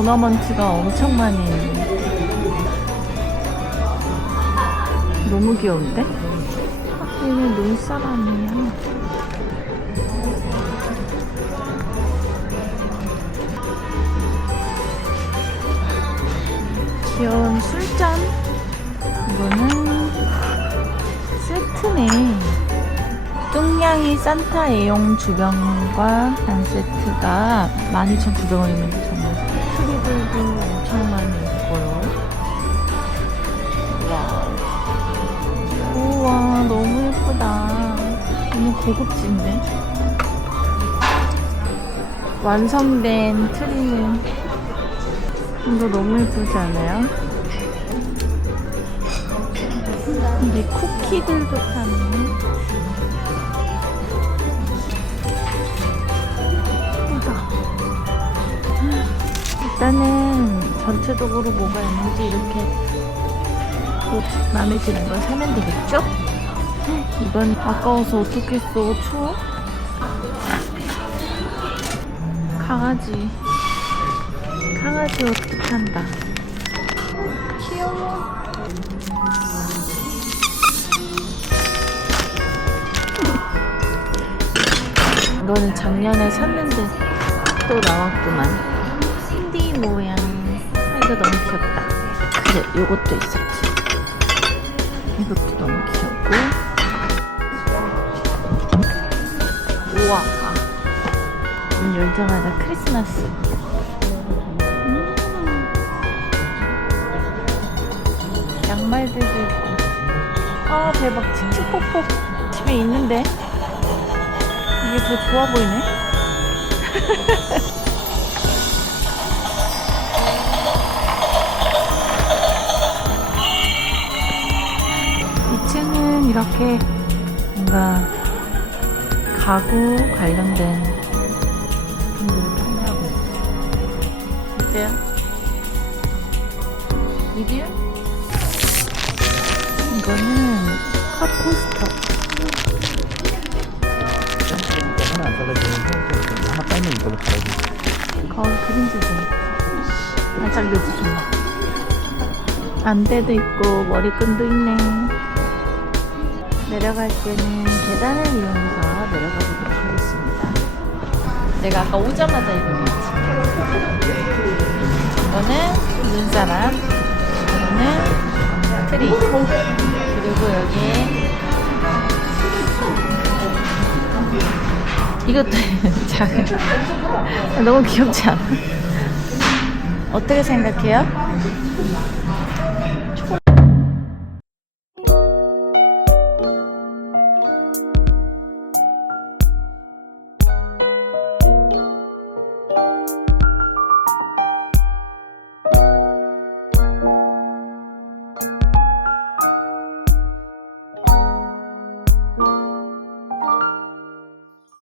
오너먼트가 엄청 많이 있네. 너무 귀여운데? 얘는 눈사람이야. 귀여운 술잔. 이거는 세트네. 뚱냥이 산타 애용 주변과 단 세트가 12,900원이면 정말 트리들도 엄청 많이 있고요. 와우. 우와, 너무 예쁘다. 너무 고급진데? 완성된 트리는 이거 너무 예쁘지 않아요? 이게 쿠키들도 파네. 일단은 전체적으로 뭐가 있는지 이렇게 꼭 마음에 드는 걸 사면 되겠죠? 이건 아까워서 어떻겠어 추워? 강아지 강아지 어떡한다 귀여워 이거는 작년에 샀는데 또 나왔구만 신디 모양 아, 이거 너무 귀엽다. 그래 요것도 있었지. 이것도 너무 귀엽고. 우와. 문 열자마자 크리스마스. 음. 양말들도 있고. 아 대박. 칙칙폭폭 집에 있는데. 이게 더 좋아 보이네 이렇게 뭔가 가구 관련된 제품들을 판매하고 있어요. 어때요? 미디움? 이거는 컵 코스터. 하나 안 잘라주는 거 하나 빼면 이걸로 갈아줘. 거울 그림자도 반짝여도 좋아. 안대도 있고 머리끈도 있네. 내려갈 때는 계단을 이용해서 내려가 보도록 하겠습니다. 내가 아까 오자마자 이거 봤지. 이거는 눈사람, 이거는 트리, 그리고 여기에 이것도 작은 너무 귀엽지 않아? 어떻게 생각해요?